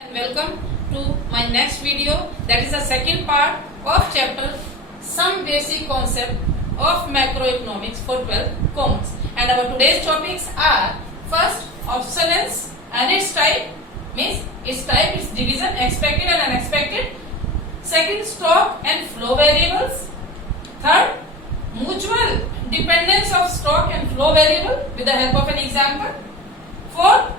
And welcome to my next video, that is the second part of chapter Some Basic Concept of Macroeconomics for 12th Commerce. And our today's topics are first, obsolescence and its type, means its type, its division, expected and unexpected. Second, stock and flow variables. Third, mutual dependence of stock and flow variable with the help of an example. Fourth,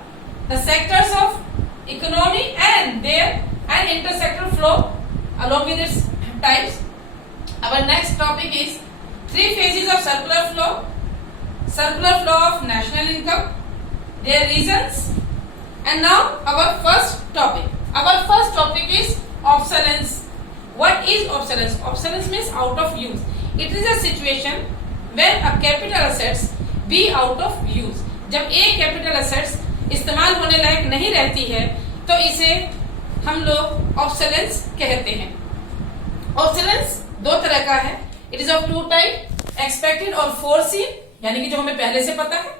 the sectors of economy and their intersectoral flow along with its types. Our next topic is three phases of circular flow of national income, their reasons. And now our first topic is obsolescence. What is obsolescence? Obsolescence means out of use. It is a situation when a capital assets be out of use. जब एक capital assets इस्तेमाल होने लायक नहीं रहती है तो इसे हम लोग ऑब्सोलेंस कहते हैं. ऑब्सोलेंस दो तरह का है. It is of two type, expected और फोरसीन, यानी कि जो हमें पहले से पता है.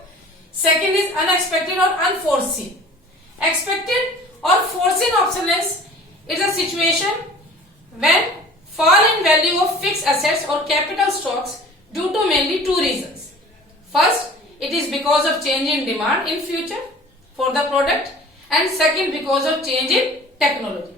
सेकेंड इज अनएक्सपेक्टेड और अनफोरसीन. एक्सपेक्टेड और foreseen obsolescence is a situation when fall in value of fixed assets or capital stocks due to mainly two reasons. First, it is because of change in demand in future for the product, and second because of change in technology.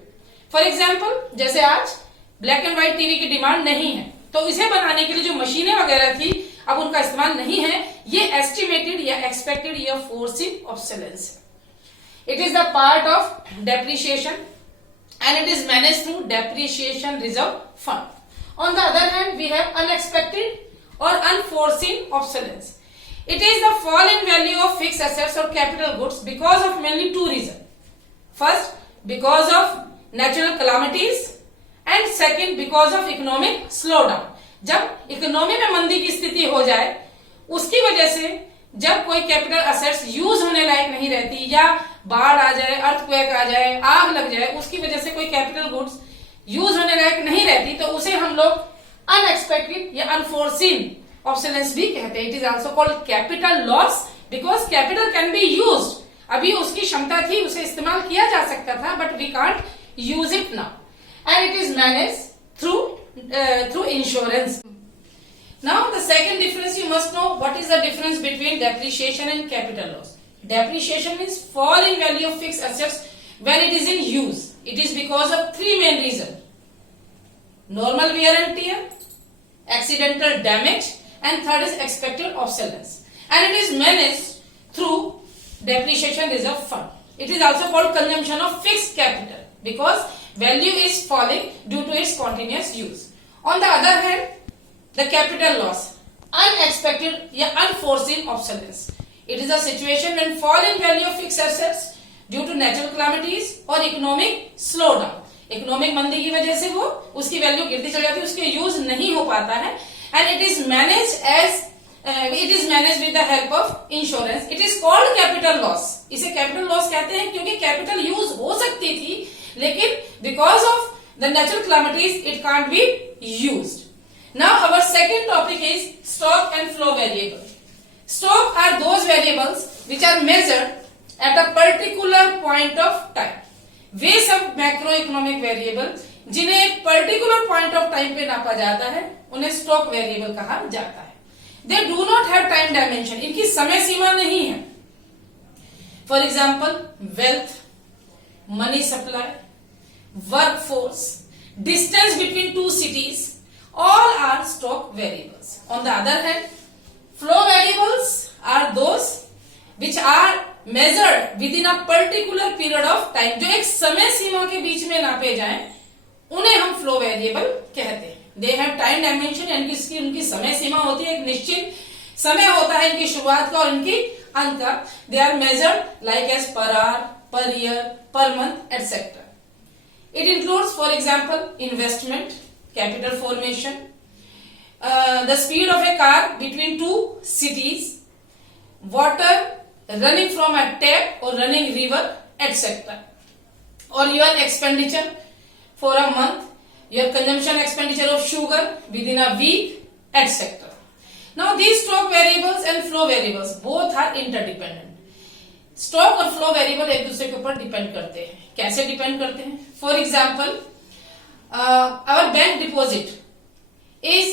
For example, जैसे आज black and white TV की डिमांड नहीं है तो इसे बनाने के लिए जो मशीनें वगैरह थी अब उनका इस्तेमाल नहीं है. ये एस्टिमेटेड या एक्सपेक्टेड या फोरसीन ऑब्सोलेंस है. It is the part of depreciation and it is managed through depreciation reserve fund. On the other hand, we have unexpected or unforeseen obsolescence. It is the fall in value of fixed assets or capital goods because of mainly two reasons. First, because of natural calamities, and second because of economic slowdown. जब इकोनॉमी में मंदी की स्थिति हो जाए उसकी वजह से जब कोई कैपिटल असेट्स यूज होने लायक नहीं रहती या बाढ़ आ जाए, अर्थक्वेक आ जाए, आग लग जाए, उसकी वजह से कोई कैपिटल गुड्स यूज होने लायक नहीं रहती तो उसे हम लोग अनएक्सपेक्टेड या अनफोरसीन ऑब्सोलेंस भी कहते हैं. It is also called capital loss because capital can be used. अभी उसकी क्षमता थी, उसे इस्तेमाल किया जा सकता था, but we can't use it now. And it is manage through insurance. Now the second difference, you must know what is the difference between depreciation and capital loss. Depreciation means fall in value of fixed assets when it is in use. It is because of three main reasons: normal wear and tear, accidental damage, and third is expected obsolescence. And it is managed through depreciation reserve fund. It is also called consumption of fixed capital because value is falling due to its continuous use. On the other hand, the capital loss, unexpected या unforeseen obsolescence. It is a situation when fall in value of fixed assets due to natural calamities or economic slowdown. Economic मंदी की वजह से वो उसकी वैल्यू गिरती चली जाती है, उसके यूज नहीं हो पाता है. And it is manage with the help of insurance. It is called capital loss. इसे कैपिटल लॉस कहते हैं क्योंकि कैपिटल यूज हो सकती थी लेकिन because of the natural calamities it can't be used. Now our second topic is stock and flow variable. Stock are those variables which are measured at a particular point of time. वे सब macroeconomic variable जिन्हें एक particular point of time पे नापा जाता है उन्हें stock variable कहा जाता है. They do not have time dimension. इनकी समय सीमा नहीं है. For example wealth, money supply, workforce, distance between two cities, all are stock variables. On the other hand, flow variables are those which are measured within a particular period of time. जो एक समय सीमा के बीच में नापे जाएं उन्हें हम flow variable कहते हैं. They have time dimension, यानी कि उनकी समय सीमा होती है, एक निश्चित समय होता है इनकी शुरुआत का और इनकी अंत का. They are measured like as per hour, per year, per month, etc. It includes, for example, investment, capital formation, the speed of a car between two cities, water running from a tap or running river, etc. Or your expenditure for a month, your consumption expenditure of sugar within a week, etc. Now these stock variables and flow variables both are interdependent. Stock और flow variable एक दूसरे के ऊपर डिपेंड करते हैं. कैसे depend करते हैं? For example, our bank deposit is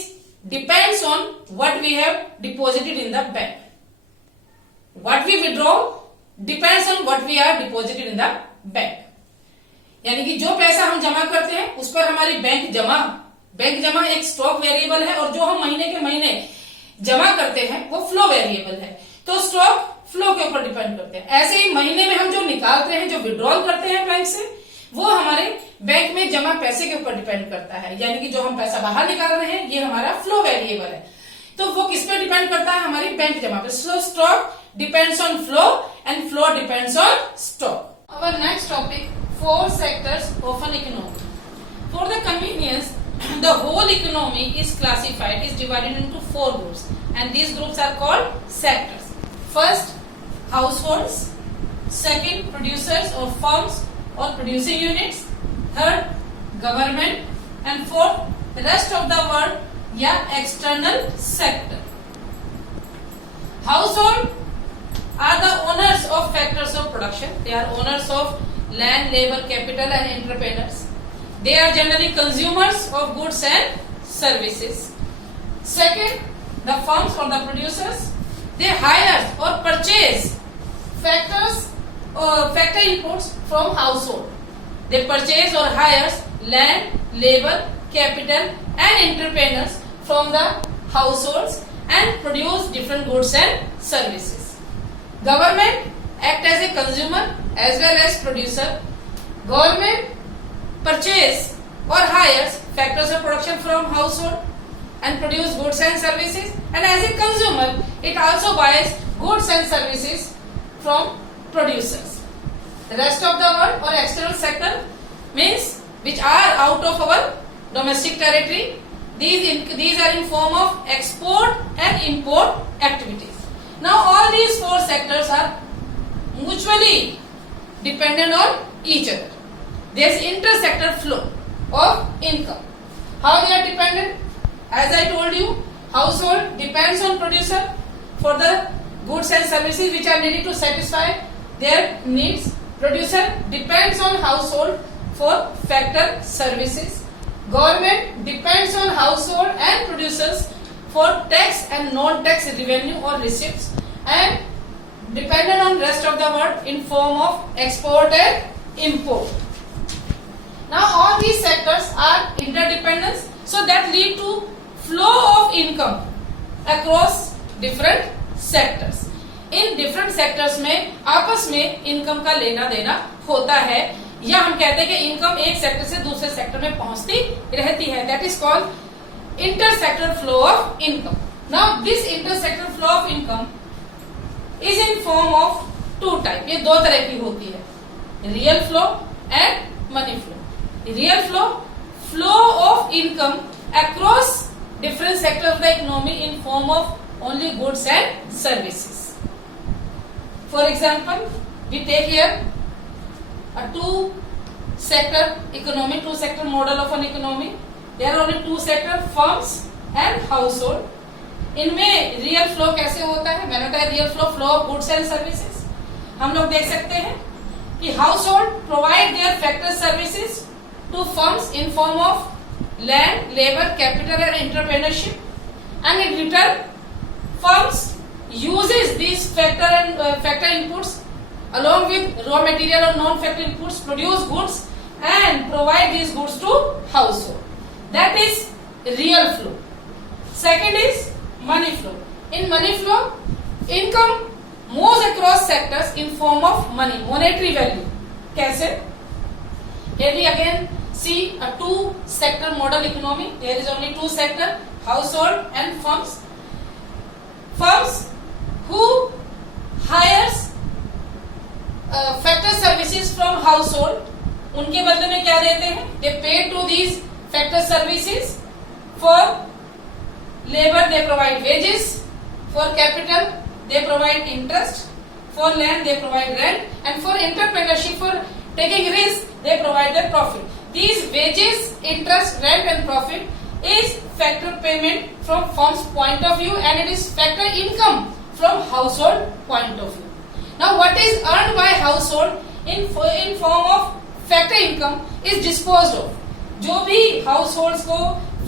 depends on what we have deposited in the bank. What we withdraw depends on what we are deposited in the bank. यानी कि जो पैसा हम जमा करते हैं उस पर हमारी बैंक जमा एक स्टॉक वेरिएबल है, और जो हम महीने के महीने जमा करते हैं वो फ्लो वेरिएबल है. तो स्टॉक फ्लो के ऊपर डिपेंड करते हैं. ऐसे ही महीने में हम जो निकालते हैं, जो विड्रॉल करते हैं बैंक से, वो हमारे बैंक में जमा पैसे के ऊपर डिपेंड करता है. यानी कि जो हम पैसा बाहर निकाल रहे हैं ये हमारा फ्लो वेरिएबल है. तो वो किस पे डिपेंड करता है? हमारी बैंक जमा पे. सो stock depends on flow and flow depends on stock. Our next topic, 4 sectors of an economy. For the convenience, the whole economy is divided into 4 groups, and these groups are called sectors. First, households. Second, producers or firms or producing units. Third, government. And fourth, the rest of the world या external sector. Household are the owners of factors of production. They are owners of land, labor, capital and entrepreneurs. They are generally consumers of goods and services. Second, the firms or the producers, they hire or purchase factor inputs from household. They purchase or hire land, labor, capital and entrepreneurs from the households and produce different goods and services. Government act as a consumer as well as producer. Government purchase or hires factors of production from household and produce goods and services, and as a consumer it also buys goods and services from producers. The rest of the world or external sector means which are out of our domestic territory. These are in form of export and import activities. Now all these 4 sectors are mutually dependent on each other. There is inter-sector flow of income. How they are dependent? As I told you, household depends on producer for the goods and services which are needed to satisfy their needs. Producer depends on household for factor services. Government depends on household and producers for tax and non-tax revenue or receipts, and dependent on rest of the world in form of export and import. Now all these sectors are interdependent, so that lead to flow of income across different sectors. In different sectors में आपस में इनकम का लेना देना होता है, या हम कहते हैं कि इनकम एक सेक्टर से दूसरे सेक्टर में पहुंचती रहती है. That is called intersector flow of income. Now this intersector flow of income is in form of 2 type. ये 2 तरह की होती है, real flow and money flow. Real flow of income across different sector of the economy in form of only goods and services. For example, we take here a 2-sector economy, 2-sector model of an economy. There are only 2 sectors, firms and household. इनमें real flow कैसे होता है? मैंने बताया real flow of goods and services. हम लोग देख सकते हैं कि household provide their factor services to firms in form of land, labour, capital and entrepreneurship, and in return firms uses these factor inputs along with raw material or non-factor inputs, produce goods and provide these goods to household. That is real flow. Second is money flow. In money flow, income moves across sectors in form of money, monetary value. कैसे? Here we again see a 2-sector model economy. There is only 2 sectors, household and firms. Firms who hires factor services from household, उनके बदले में क्या देते हैं? They pay to these factor services. For labor they provide wages, for capital they provide interest, for land they provide rent, and for entrepreneurship, for taking risk, they provide the profit. These wages, interest, rent and profit is factor payment from firm's point of view, and it is factor income from household point of view. Now what is earned by household in form of factor income is disposed of. जो भी हाउसहोल्ड्स को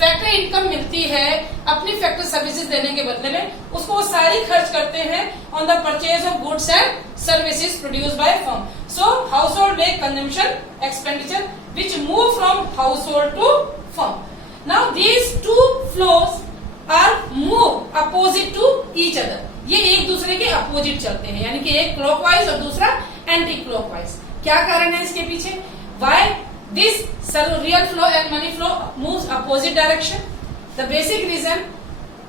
factor income मिलती है अपनी factor services देने के बदले में, उसको वो सारी खर्च करते हैं on the purchase of goods and services produced by firm. So household make consumption expenditure which move from household to firm. Now these two flows are move opposite to each other. ये एक दूसरे के अपोजिट चलते हैं, यानी कि एक क्लॉकवाइज और दूसरा एंटी क्लॉकवाइज. क्या कारण है इसके पीछे? Why this real flow and money flow moves opposite direction? The basic reason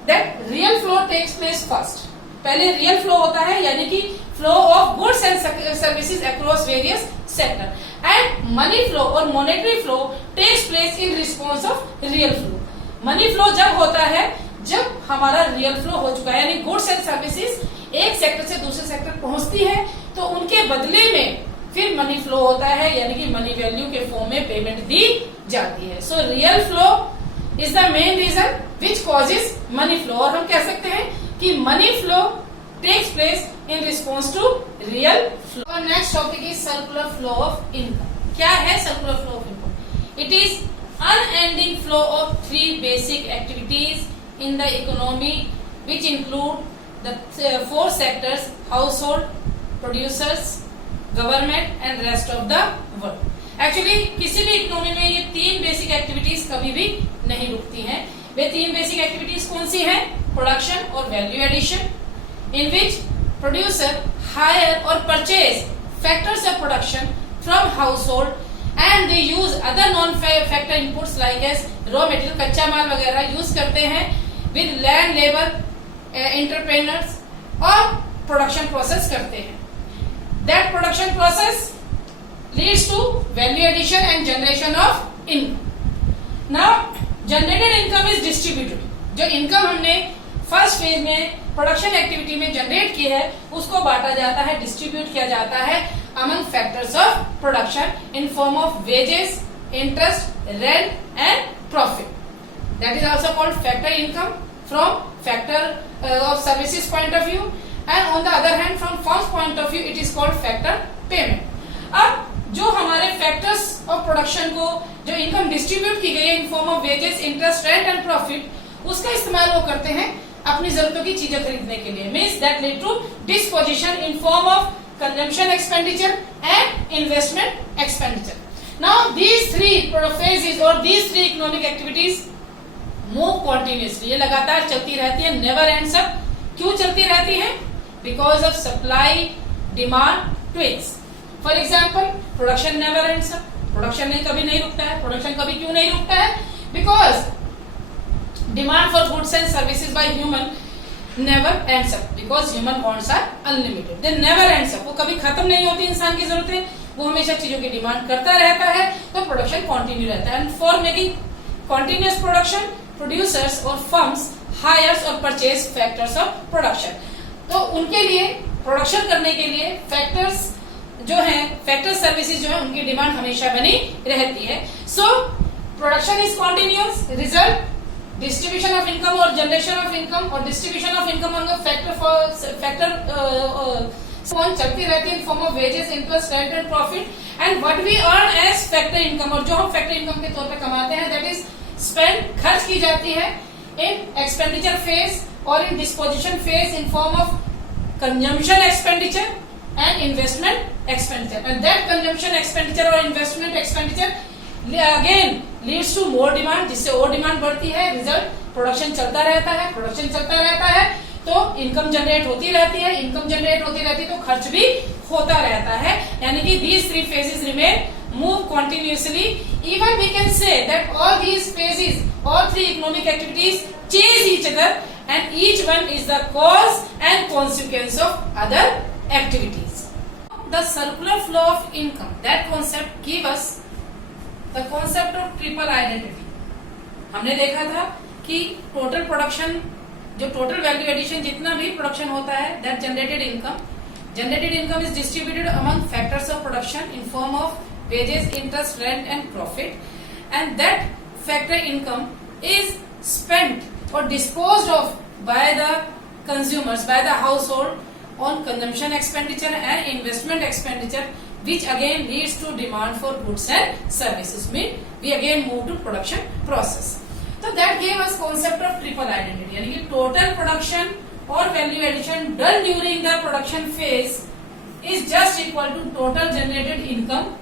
that real flow takes place first. पहले रियल फ्लो होता है, यानी कि flow of goods and services across various sector, and money flow और monetary flow takes place in response of real flow. Money flow जब होता है जब हमारा रियल फ्लो हो चुका है, यानी गुड्स एंड सर्विसेज एक सेक्टर से दूसरे सेक्टर पहुंचती है तो उनके बदले में फिर मनी फ्लो होता है, यानी कि मनी वैल्यू के फॉर्म में पेमेंट दी जाती है. So real flow is the main reason which causes money flow. और हम कह सकते हैं कि money flow takes place in response to real flow. और next topic is circular flow of income. क्या है circular flow of income? It is unending flow of three basic activities in the economy which include the four sectors: household, producers, government and rest of the world. Actually किसी भी इकोनॉमी में ये तीन basic activities कभी भी नहीं रुकती हैं. वे तीन बेसिक एक्टिविटीज कौन सी हैं? प्रोडक्शन और value addition, in which producer hire or purchase factors of production from household and they use other non-factor inputs like as raw material, कच्चा माल वगैरह यूज करते हैं with land labor entrepreneurs और production process करते हैं. That production process leads to value addition and generation of income. Now generated income is distributed. जो income हमने first phase में प्रोडक्शन एक्टिविटी में जनरेट की है उसको बांटा जाता है, डिस्ट्रीब्यूट किया जाता है among factors of production in form of wages, interest, rent and profit. That is also called factor income from factor of services point of view, and on the other hand from firms point of view it is called factor payment. अब जो हमारे factors of production को जो income distribute की गई है in form of wages, interest, rent and profit, उसका इस्तेमाल वो करते हैं अपनी जरूरतों की चीजें खरीदने के लिए. Means that lead to disposition in form of consumption expenditure and investment expenditure. Now these three phases और these three economic activities move continuously. ये लगातार चलती रहती है, नेवर एंड्स अप. क्यों चलती रहती है? Because of supply demand twins. For example production never ends up. Production कभी नहीं रुकता है. प्रोडक्शन कभी क्यों नहीं रुकता है? Because demand for goods and services by human never ends up, because human wants are unlimited. They never ends up. वो कभी खत्म नहीं होती इंसान की जरूरतें, वो हमेशा चीजों की डिमांड करता रहता है, तो प्रोडक्शन कंटिन्यू रहता है. And for making continuous production producers और फर्म्स हायर्स और परचेज फैक्टर्स ऑफ प्रोडक्शन. तो उनके लिए प्रोडक्शन करने के लिए फैक्टर्स जो है, फैक्टर सर्विसेज जो है, उनकी डिमांड हमेशा बनी रहती है. So production is continuous, result distribution of income और जनरेशन ऑफ इनकम और डिस्ट्रीब्यूशन ऑफ इनकम फैक्टर चलती रहती है in form of wages, interest, rent and profit. And what we earn as factor income, और जो हम फैक्टर इनकम के तौर पे कमाते हैं, दैट इज स्पेंड, खर्च की जाती है इन एक्सपेंडिचर फेज और in disposition phase in form of consumption expenditure and investment expenditure. And that consumption expenditure और investment expenditure again leads to more demand, जिससे और डिमांड बढ़ती है. रिजल्ट प्रोडक्शन चलता रहता है, प्रोडक्शन चलता रहता है तो इनकम जनरेट होती रहती है, इनकम जनरेट होती रहती है तो खर्च भी होता रहता है. यानी कि these three phases remain move continuously. Even we can say that all these phases, all three economic activities chase each other and each one is the cause and consequence of other activities. The circular flow of income, that concept give us the concept of triple identity. हमने देखा था कि total production, जो total value addition, जितना भी production होता है, that generated income is distributed among factors of production in form of wages, interest, rent and profit. And that factor income is spent और disposed of by the consumers, by the household on consumption expenditure and investment expenditure, which again leads to demand for goods and services. Mean we again move to production process. So that gave us concept of triple identity, यानी कि total production or value addition done during the production phase is just equal to total generated income,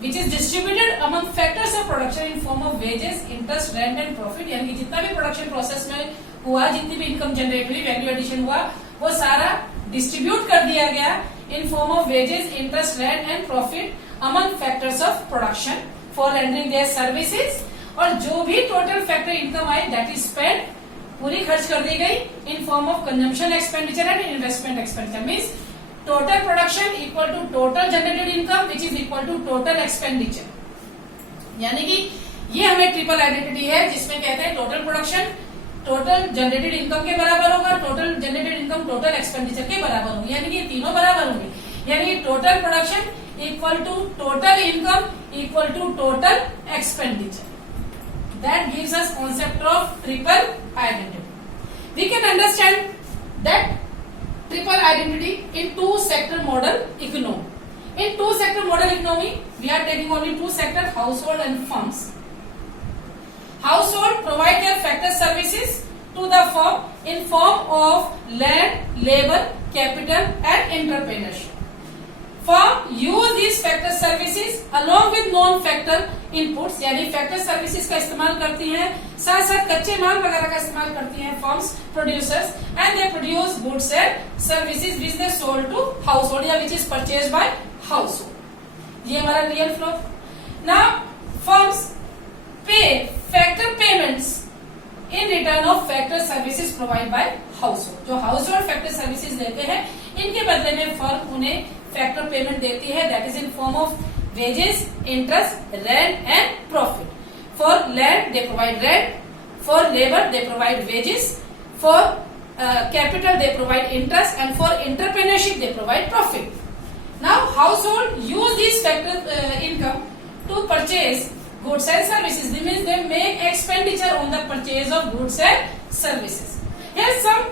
which is distributed among factors of production in form of wages, interest, rent and profit. यानी कि जितना भी production process में हुआ, जितनी भी income generate हुई, value addition हुआ, वो सारा डिस्ट्रीब्यूट कर दिया गया इन form of wages, interest, rent and profit among factors of production for rendering their services. और जो भी total factor income I that is spend, पूरी खर्च कर दी गई इन form of consumption expenditure and investment expenditure. Means total production equal to total generated income which is equal to total expenditure. यानी कि ये हमें ट्रिपल आइडेंटिटी है जिसमें कहते हैं total production total generated income के बराबर होगा, total generated income total expenditure के बराबर होगी, यानी कि तीनों बराबर होंगे. यानी total production equal to total income equal to total expenditure. That gives us concept of triple identity. We can understand that triple identity in two sector model economy. In two sector model economy, we are taking only two sectors, household and firms. Household provide their factor services to the firm in form of land, labor, capital and entrepreneurship. Firm use these factor services along with non-factor inputs, यानी factor services का इस्तेमाल करती हैं, साथ साथ कच्चे माल वगैरह का इस्तेमाल करती हैं firms, producers, and they produce goods and services which they sold to household या which is purchased by household. ये हमारा real flow. Now firms pay factor payments in return of factor services provided by household. जो household factor services लेते हैं, इनके बदले में firm उन्हें फैक्टर पेमेंट देती है, that is in form of wages, interest, rent and profit. For land they provide rent, for labour they provide wages, for capital they provide interest and for entrepreneurship they provide profit. Now household use this factor income to purchase goods and services. This means they make expenditure on the purchase of goods and services. Here some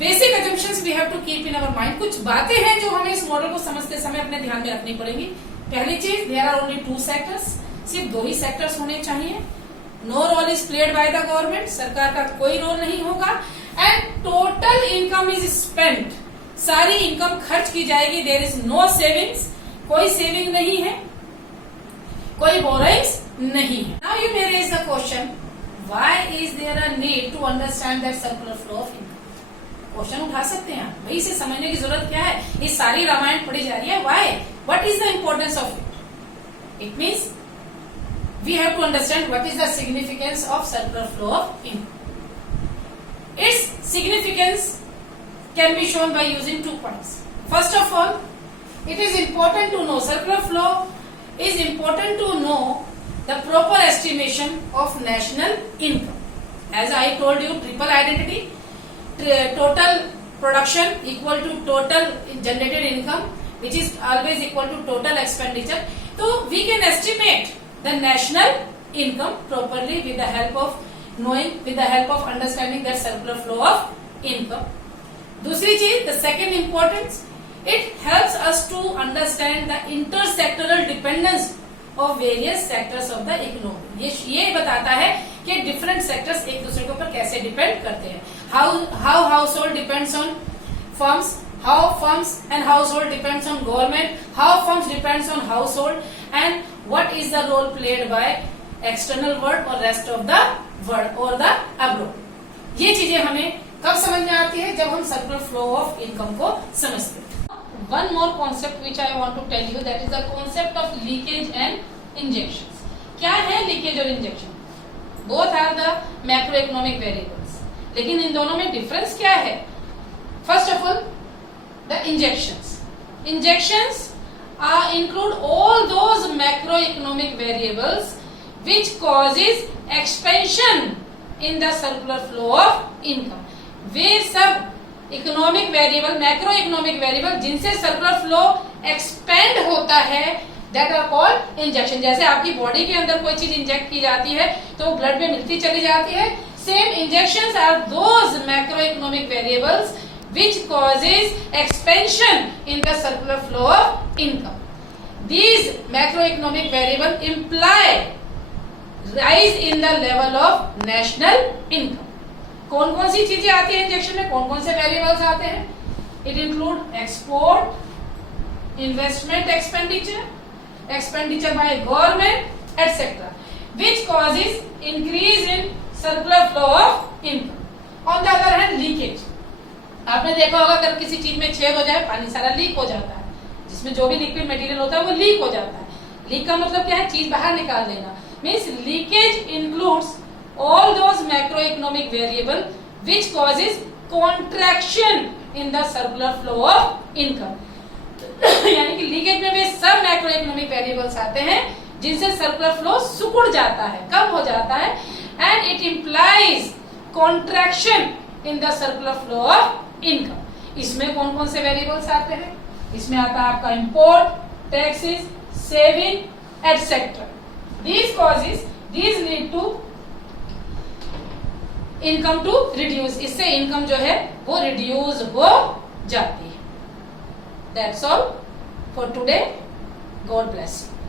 basic assumptions we have to keep in our mind. कुछ बातें हैं जो हमें इस मॉडल को समझते समय अपने ध्यान में रखनी पड़ेगी. पहली चीज, there are only two sectors. सिर्फ दो ही सेक्टर्स होने चाहिए. No role is played by the government. सरकार का कोई रोल नहीं होगा. And total income is spent. सारी इनकम खर्च की जाएगी. There is no savings. कोई सेविंग नहीं है, कोई बोरोइंग्स नहीं है. Now you may raise the question, why is there a need to understand that circular flow of income? Question उठा सकते हैं आप, भाई इसे समझने की जरूरत क्या है, ये सारी रामायण पढ़ी जा रही है. Why, what is the importance of it? It means we have to understand what is the significance of circular flow of income. Its significance can be shown by using 2 points. First of all, it is important to know circular flow is important to know the proper estimation of national income. As I told you, triple identity, total production equal to total generated income which is always equal to total expenditure. So we can estimate the national income properly with the help of knowing, with the help of understanding that circular flow of income. दूसरी चीज, the second importance, it helps us to understand the intersectoral dependence of various sectors of the economy. ये बताता है कि different sectors एक दूसरे के ऊपर कैसे डिपेंड करते हैं. How household depends on firms, how firms and household depends on government, how firms depends on household, and what is the role played by external world or rest of the world or the abroad. ये चीजें हमें कब समझ में आती है? जब हम सर्कुलर फ्लो ऑफ इनकम को समझते हैं. One more concept which I want to tell you, that is the concept of leakage and injections. क्या है leakage और injection? Both are the macroeconomic variables. लेकिन इन दोनों में डिफरेंस क्या है? First of all, the injections. Injections include all those macroeconomic variables which causes expansion in the circular flow of income. वे सब economic variable, macroeconomic variable जिनसे सर्कुलर फ्लो एक्सपेंड होता है, that are called injection. जैसे आपकी बॉडी के अंदर कोई चीज इंजेक्ट की जाती है तो ब्लड में मिलती चली जाती है. Same injections are those macroeconomic variables which causes expansion in the circular flow of income. These macroeconomic variables imply rise in the level of national income. कौन कौन सी चीजें आती है इंजेक्शन में, कौन कौन से वेरिएबल्स आते हैं? It include export, investment expenditure, expenditure by government etcetera, which causes increase in circular flow of income. On the other hand, leakage, आपने देखा होगा अगर किसी चीज में छेद हो जाए पानी सारा लीक हो जाता है, जिसमें जो भी लिक्विड मटेरियल होता है वो लीक हो जाता है। लीक का मतलब क्या है? चीज बाहर निकाल देना। Means leakage includes all those macroeconomic variable which causes contraction in the circular flow of income. यानी कि लीकेज में वे सब मैक्रोइकोनॉमिक वेरिएबल्स आते हैं जिनसे सर्कुलर फ्लो सिकुड़ जाता है, कम हो जाता है, and it implies contraction in the circular flow of income. इसमें कौन कौन से वेरिएबल्स आते हैं? इसमें आता है आपका import, taxes, saving etcetera. These lead to income to reduce, इससे इनकम जो है वो रिड्यूस हो जाती है। That's all for today. God bless you.